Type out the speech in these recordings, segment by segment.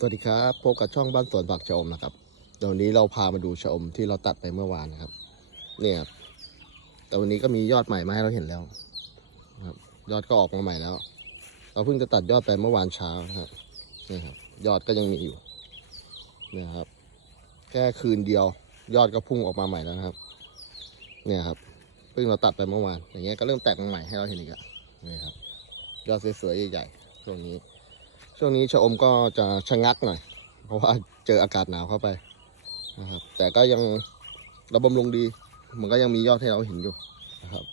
สวัสดีครับพบกับช่องบ้านสวนผักชะอมนะครับเดี๋ยวนี้เราพามาดูชะอมที่เราตัดไปเมื่อวานนะครับ เนี่ย แต่วันนี้ก็มียอดใหม่มาให้เราเห็นแล้วครับ ยอดก็ออกมาใหม่แล้ว เราเพิ่งจะตัดยอดไปเมื่อวานเช้านะครับนี่ครับ ยอดก็ยังมีอยู่เนี่ยครับ แค่คืนเดียว ยอดก็พุ่งออกมาใหม่แล้วนะครับ เนี่ยครับเพิ่งเราตัดไปเมื่อวาน อย่างเงี้ยก็เริ่มแตกใหม่ให้เราเห็นอีกอะนี่ครับ ยอดสวยๆใหญ่ๆช่วงนี้ ช่วงนี้ชะอมก็จะชะงักหน่อย เพราะว่าเจออากาศหนาวเข้าไปนะครับ แต่ก็ยังระบำรงดี มันก็ยังมียอดให้เราเห็นอยู่นะครับ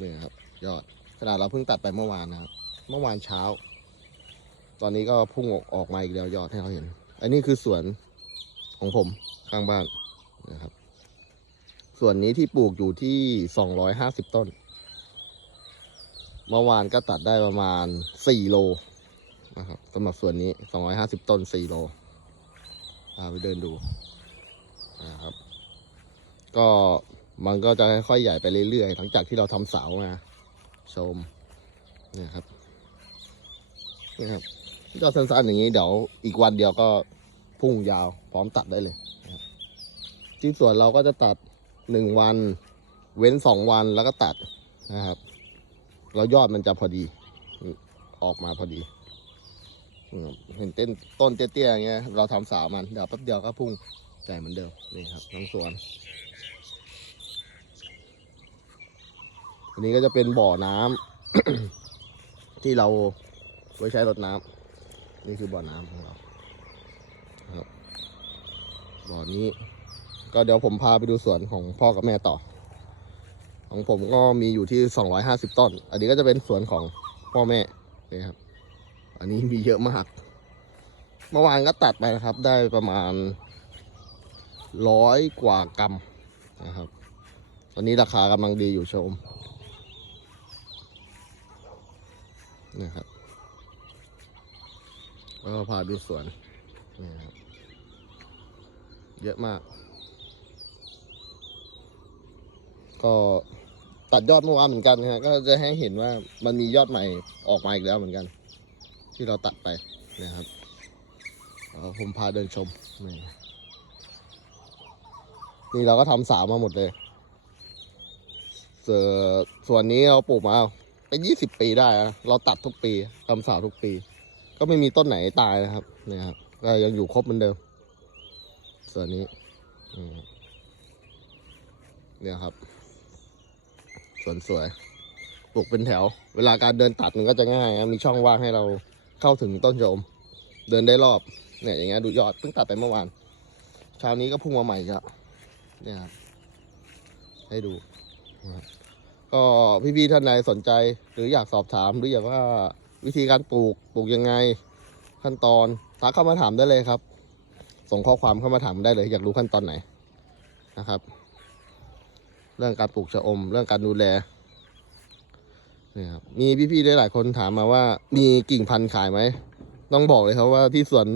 นี่ครับ ยอดขนาดเราเพิ่งตัดไปเมื่อวานนะครับเมื่อวานเช้า ตอนนี้ก็พุ่งออกออกมาอีกแล้วยอดให้เราเห็น อันนี้คือสวนของผมข้างบ้านนะครับ ส่วนนี้ที่ปลูกอยู่ที่สองร้อยห้าสิบต้น เมื่อวานก็ตัดได้ประมาณสี่โล นะครับสำหรับส่วนนี้ 250 ต้น 4 โลพาไปเดินดูนะครับ ก็มันก็จะค่อยๆใหญ่ไปเรื่อยๆ หลังจากที่เราทำเสามาชมนี่ยครับนี่ครับยอดสั้นๆอย่างนี้เดี๋ยวอีกวันเดียวก็พุ่งยาวพร้อมตัดได้เลย ที่สวนเราก็จะตัดหนึ่งวัน เว้นสองวันแล้วก็ตัดนะครับ แล้วยอดมันจะพอดี ออกมาพอดี เห็นเต้นต้นเตี้ยๆอย่างเงี้ยเราทำสาวมันเดี๋ยวแป๊บเดียวก็พุ่งใหญ่เหมือนเดิมนี่ครับน้องสวนอันนี้ก็จะเป็นบ่อน้ำที่เราไว้ใช้รดน้ำนี่คือบ่อน้ำของเราครับบ่อนี้ ก็เดี๋ยวผมพาไปดูสวนของพ่อกับแม่ต่อ ของผมก็มีอยู่ที่ 250 ต้น อันนี้ก็จะเป็นสวนของพ่อแม่นี่ครับ อันนี้มีเยอะมาก เมื่อวานก็ตัดไปนะครับ ได้ประมาณร้อยกว่ากรัมนะครับ ตอนนี้ราคากำลังดีอยู่ชมนี่ครับแล้วก็พาดูสวนนี่ครับเยอะมาก ก็ตัดยอดเมื่อวานเหมือนกันนะฮะก็จะให้เห็นว่ามันมียอดใหม่ออกมาอีกแล้วเหมือนกัน ที่เราตัดไปนะครับผมพาเดินชมนี่นี่เราก็ทำสาวมาหมดเลยส่วนส่วนนี้เราปลูกมาเป็นยี่สิบปีได้นะเราตัดทุกปีทำสาวทุกปี ก็ไม่มีต้นไหนตายนะครับนี่ครับก็ยังอยู่ครบเหมือนเดิม ส่วนนี้เนี่ยครับสวนสวยปลูกเป็นแถว เวลาการเดินตัดมันก็จะง่าย มีช่องว่างให้เรา เข้าถึงต้นชมเดินได้รอบเนี่ยอย่างเงี้ยดูยอดเพิ่งตัดไปเมื่อวานเช้านี้ก็พุ่งมาใหม่ก็เนี่ยครับให้ดู ก็พี่ๆท่านใดสนใจหรืออยากสอบถามหรืออยากว่าวิธีการปลูกปลูกยังไงขั้นตอนทักเข้ามาถามได้เลยครับ ส่งข้อความเข้ามาถามได้เลย อยากรู้ขั้นตอนไหนนะครับ เรื่องการปลูกชะอม เรื่องการดูแล นี่ครับมีพี่ๆหลายๆคนถามมาว่า มีกิ่งพันธุ์ขายไหมต้องบอกเลยครับว่าที่สวน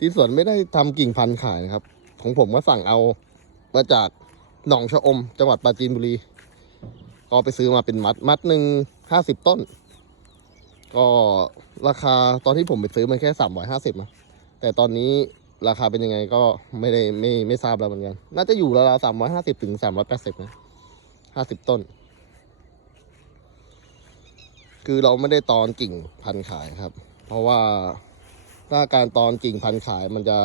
ที่สวนไม่ได้ทำกิ่งพันธุ์ขายนะครับ ของผมก็สั่งเอามาจากหนองชะอม จังหวัดปราจีนบุรี ก็ไปซื้อมาเป็นมัดมัดหนึ่งห้าสิบต้น ก็ราคาตอนที่ผมไปซื้อมันแค่สามร้อยห้าสิบนะแต่ตอนนี้ราคาเป็นยังไงก็ไม่ได้ไม่ไม่ทราบแล้วเหมือนกัน น่าจะอยู่ราวๆสามร้อยห้าสิบถึงสามร้อยแปดสิบนะห้าสิบต้น คือเราไม่ได้ตอนกิ่งพันขายครับ เพราะว่าถ้าการตอนกิ่งพันขายมันจะ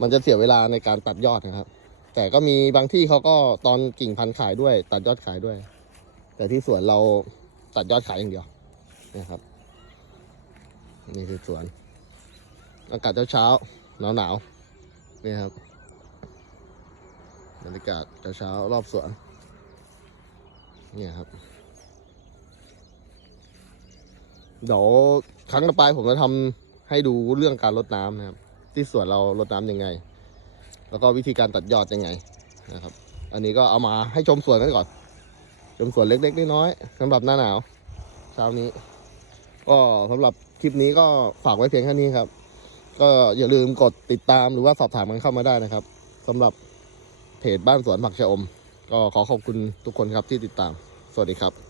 มันจะเสียเวลาในการตัดยอดนะครับ แต่ก็มีบางที่เขาก็ตอนกิ่งพันขายด้วย ตัดยอดขายด้วย แต่ที่สวนเราตัดยอดขายอย่างเดียวนะครับ นี่คือสวน อากาศเช้าๆหนาวๆนี่ครับบรรยากาศเช้าๆรอบสวน เนี่ยครับ เดี๋ยวครั้งต่อไปผมจะทำให้ดูเรื่องการรดน้ำนะครับ ที่สวนเรารดน้ำยังไง แล้วก็วิธีการตัดยอดยังไงนะครับ อันนี้ก็เอามาให้ชมสวนกันก่อน ชมสวนเล็กๆน้อยๆสำหรับหน้าหนาวเช้านี้ก็สำหรับคลิปนี้ก็ฝากไว้เพียงแค่นี้ครับ ก็อย่าลืมกดติดตามหรือว่าสอบถามกันเข้ามาได้นะครับสำหรับเพจบ้านสวนผักชะอม ก็ขอขอบคุณทุกคนครับที่ติดตาม สวัสดีครับ